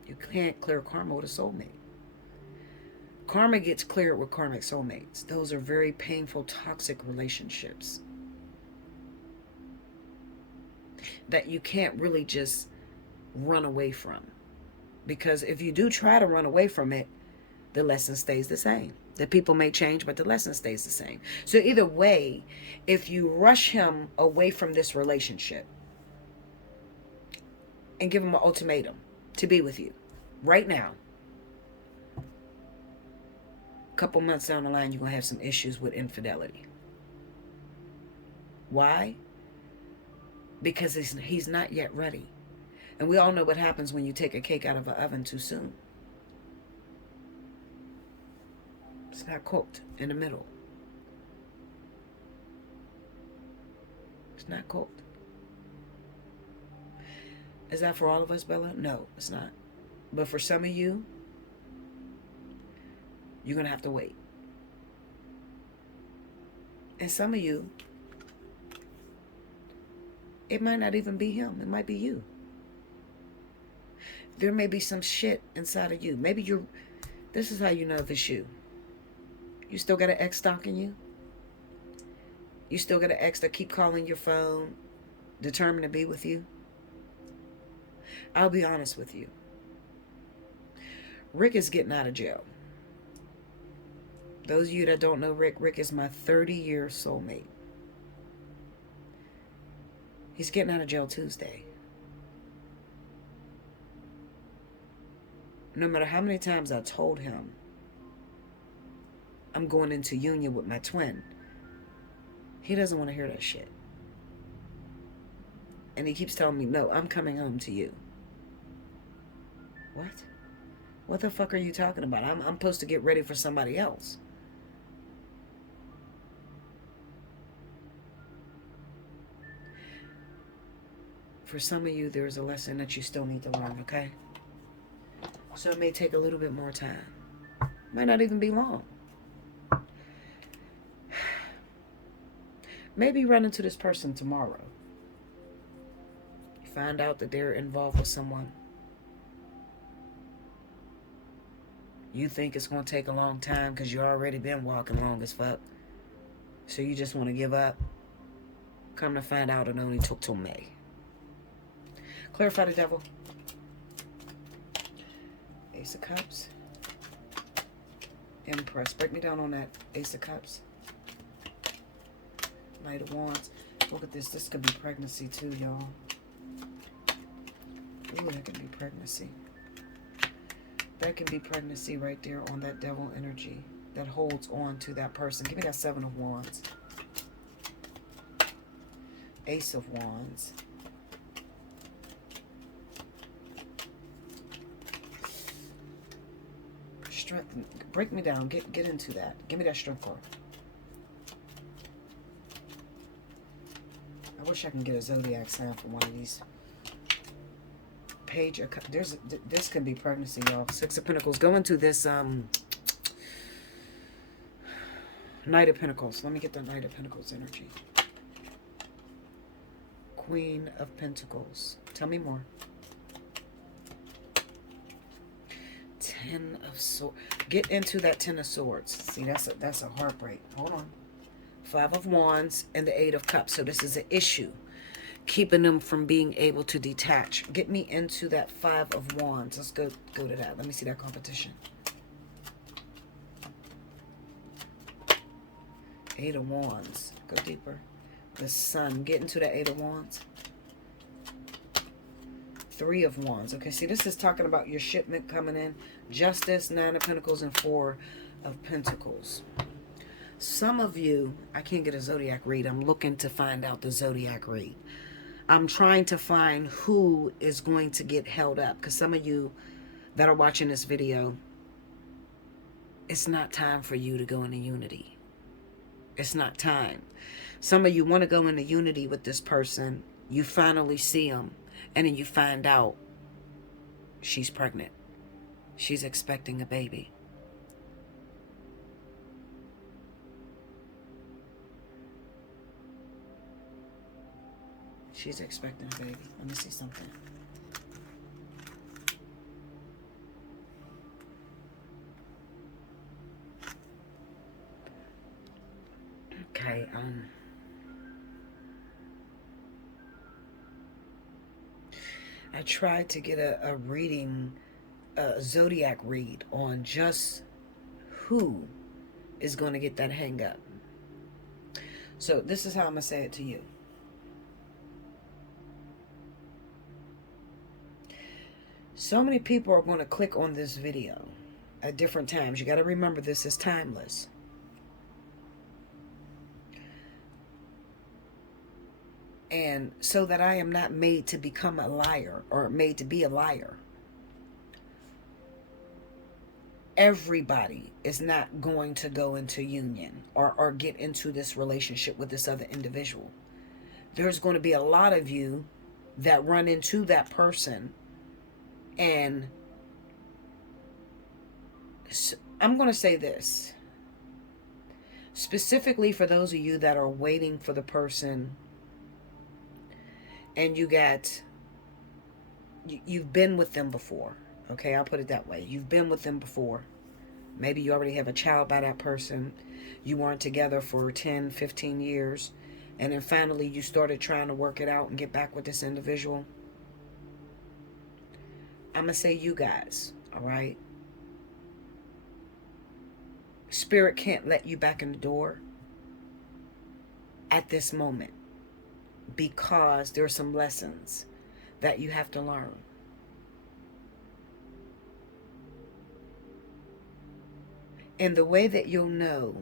You can't clear karma with a soulmate. Karma gets cleared with karmic soulmates. Those are very painful, toxic relationships that you can't really just run away from. Because if you do try to run away from it, the lesson stays the same. The people may change, but the lesson stays the same. So either way, if you rush him away from this relationship and give him an ultimatum to be with you right now, couple months down the line, you're going to have some issues with infidelity. Why? Because he's not yet ready. And we all know what happens when you take a cake out of an oven too soon. It's not cooked in the middle. It's not cooked. Is that for all of us, Bella? No, it's not. But for some of you, you're going to have to wait. And some of you, it might not even be him. It might be you. There may be some shit inside of you. Maybe you're... This is how you know if it's you. You still got an ex stalking you? You still got an ex that keep calling your phone, determined to be with you? I'll be honest with you. Rick is getting out of jail. Those of you that don't know Rick, Rick is my 30-year soulmate. He's getting out of jail Tuesday. No matter how many times I told him I'm going into union with my twin, he doesn't want to hear that shit. And he keeps telling me, no, I'm coming home to you. What? What the fuck are you talking about? I'm supposed to get ready for somebody else. For some of you, there's a lesson that you still need to learn, okay? So it may take a little bit more time. Might not even be long. Maybe run into this person tomorrow. You find out that they're involved with someone. You think it's going to take a long time because you already been walking long as fuck. So you just want to give up. Come to find out it only took till May. Clarify the devil. Ace of Cups. Empress. Break me down on that Ace of Cups. Knight of Wands. Look at this. This could be pregnancy too, y'all. Ooh, that could be pregnancy. That can be pregnancy right there on that devil energy that holds on to that person. Give me that Seven of Wands. Ace of Wands. Strength. Break me down. Get into that. Give me that strength card. I wish I can get a zodiac sign for one of these. Page of Cups. This can be pregnancy, y'all. Six of Pentacles. Go into this Knight of Pentacles. Let me get the Knight of Pentacles energy. Queen of Pentacles. Tell me more. Ten of Swords. Get into that Ten of Swords. See, that's a heartbreak. Hold on. Five of Wands and the Eight of Cups. So this is an issue. Keeping them from being able to detach. Get me into that Five of Wands. Let's go to that. Let me see that competition. Eight of Wands. Go deeper. The Sun. Get into that Eight of Wands. Three of Wands. Okay, see, this is talking about your shipment coming in. Justice, Nine of Pentacles, and Four of Pentacles. Some of you, I can't get a zodiac read. I'm looking to find out the zodiac read. I'm trying to find who is going to get held up. Because some of you that are watching this video, it's not time for you to go into unity. It's not time. Some of you want to go into unity with this person. You finally see them. And then you find out she's pregnant. She's expecting a baby. She's expecting a baby. Let me see something. Okay, I tried to get a reading, a zodiac read on just who is going to get that hang up. So this is how I'm going to say it to you. So many people are going to click on this video at different times. You got to remember this is timeless. And so that I am not made to become a liar or made to be a liar. Everybody is not going to go into union or get into this relationship with this other individual. There's going to be a lot of you that run into that person. And I'm going to say this specifically for those of you that are waiting for the person, and you've been with them before. Okay, I'll put it that way. You've been with them before. Maybe you already have a child by that person. You weren't together for 10, 15 years. And then finally you started trying to work it out and get back with this individual. I'm going to say you guys, all right? Spirit can't let you back in the door at this moment because there are some lessons that you have to learn. And the way that you'll know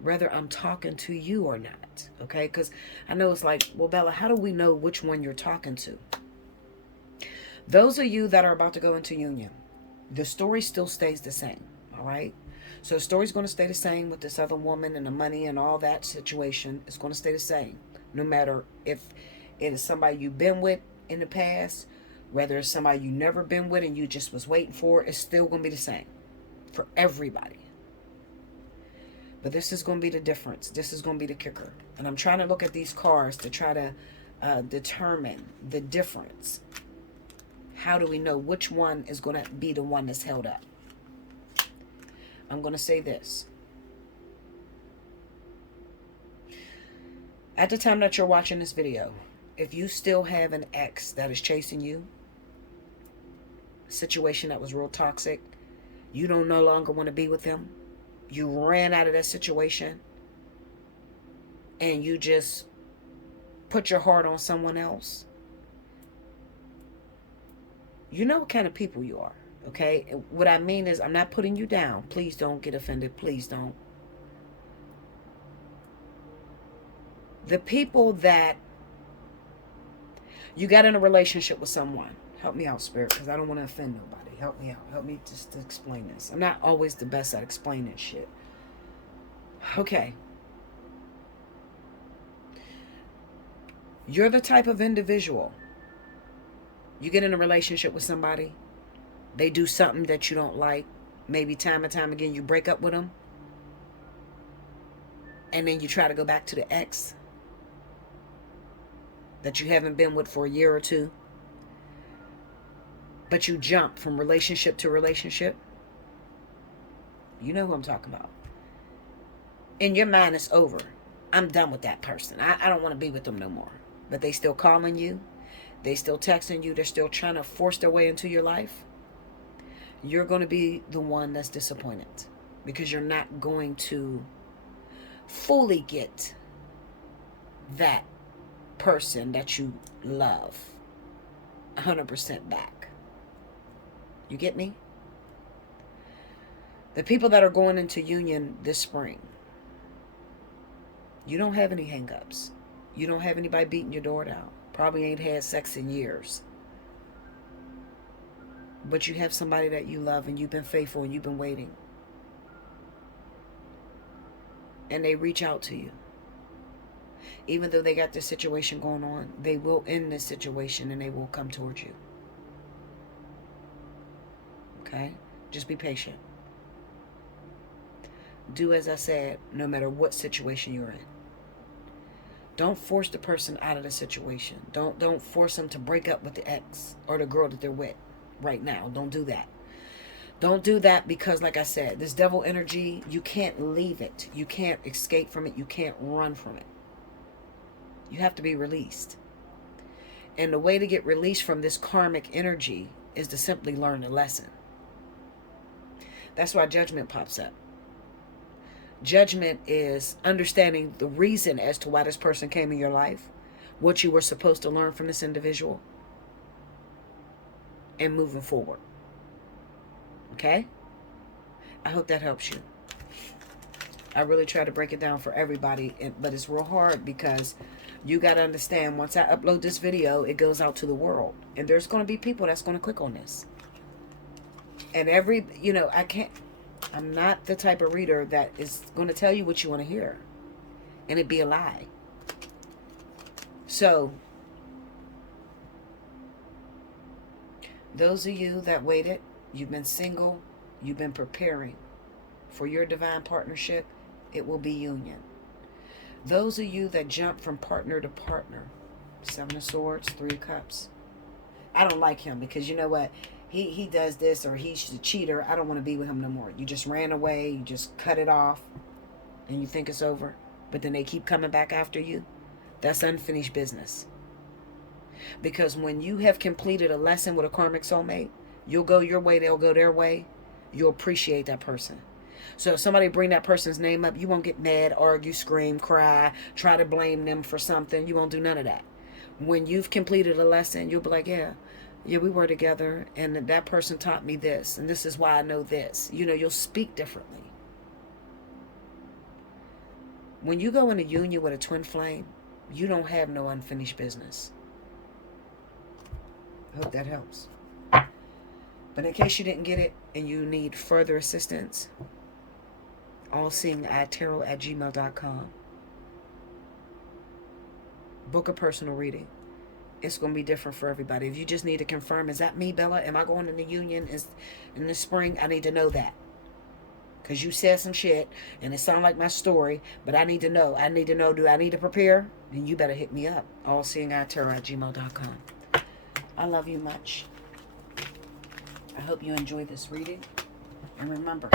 whether I'm talking to you or not, okay? Because I know it's like, well, Bella, how do we know which one you're talking to? Those of you that are about to go into union, the story still stays the same, all right? So the story's going to stay the same with this other woman and the money and all that situation. It's going to stay the same, no matter if it is somebody you've been with in the past, whether it's somebody you never been with and you just was waiting for. It's still going to be the same for everybody. But this is going to be the difference. This is going to be the kicker. And I'm trying to look at these cards to try to determine the difference. How do we know which one is going to be the one that's held up? I'm going to say this. At the time that you're watching this video, if you still have an ex that is chasing you, a situation that was real toxic, you don't no longer want to be with them, you ran out of that situation, and you just put your heart on someone else, you know what kind of people you are, okay? What I mean is, I'm not putting you down. Please don't get offended. Please don't. The people that you got in a relationship with someone, help me out, Spirit, because I don't want to offend nobody. Help me out. Help me just to explain this. I'm not always the best at explaining shit. Okay. You're the type of individual. You get in a relationship with somebody. They do something that you don't like. Maybe time and time again you break up with them. And then you try to go back to the ex that you haven't been with for a year or two. But you jump from relationship to relationship. You know who I'm talking about. In your mind, it's over. I'm done with that person. I don't want to be with them no more. But they still calling you. They still texting you. They're still trying to force their way into your life. You're going to be the one that's disappointed. Because you're not going to fully get that person that you love 100% back. You get me? The people that are going into union this spring, you don't have any hang-ups. You don't have anybody beating your door down. Probably ain't had sex in years. But you have somebody that you love and you've been faithful and you've been waiting. And they reach out to you. Even though they got this situation going on, they will end this situation and they will come towards you. Okay? Just be patient. Do as I said, no matter what situation you're in. Don't force the person out of the situation. Don't force them to break up with the ex or the girl that they're with right now. Don't do that. Don't do that because, like I said, this devil energy, you can't leave it. You can't escape from it. You can't run from it. You have to be released. And the way to get released from this karmic energy is to simply learn a lesson. That's why judgment pops up. Judgment is understanding the reason as to why this person came in your life, what you were supposed to learn from this individual, and moving forward. Okay? I hope that helps you. I really try to break it down for everybody, but it's real hard because you got to understand, once I upload this video, it goes out to the world. And there's going to be people that's going to click on this. And I'm not the type of reader that is going to tell you what you want to hear. And it'd be a lie. So, Those of you that waited, you've been single, you've been preparing for your divine partnership, it will be union. Those of you that jump from partner to partner, 7 of Swords, 3 of Cups. I don't like him because you know what? He does this, or he's a cheater. I don't want to be with him no more. You just ran away, you just cut it off, and you think it's over. But then they keep coming back after you. That's unfinished business. Because when you have completed a lesson with a karmic soulmate, you'll go your way, they'll go their way. You'll appreciate that person. So if somebody bring that person's name up, you won't get mad, argue, scream, cry, try to blame them for something. You won't do none of that. When you've completed a lesson, you'll be like, yeah, we were together, and that person taught me this, and this is why I know this. You know, you'll speak differently. When you go in a union with a twin flame, you don't have no unfinished business. I hope that helps. But in case you didn't get it and you need further assistance, Allseeingeyetarot@gmail.com. Book a personal reading. It's going to be different for everybody. If you just need to confirm, is that me, Bella? Am I going in the union in the spring? I need to know that. Because you said some shit, and it sounded like my story, but I need to know. I need to know, do I need to prepare? Then you better hit me up. Allseeingeyetarot@gmail.com. I love you much. I hope you enjoyed this reading. And remember,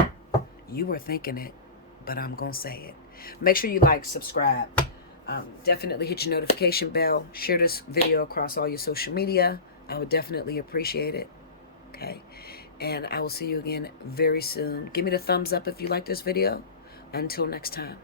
you were thinking it, but I'm going to say it. Make sure you like, subscribe. Definitely hit your notification bell. Share this video across all your social media. I would definitely appreciate it. Okay. And I will see you again very soon. Give me the thumbs up if you like this video. Until next time.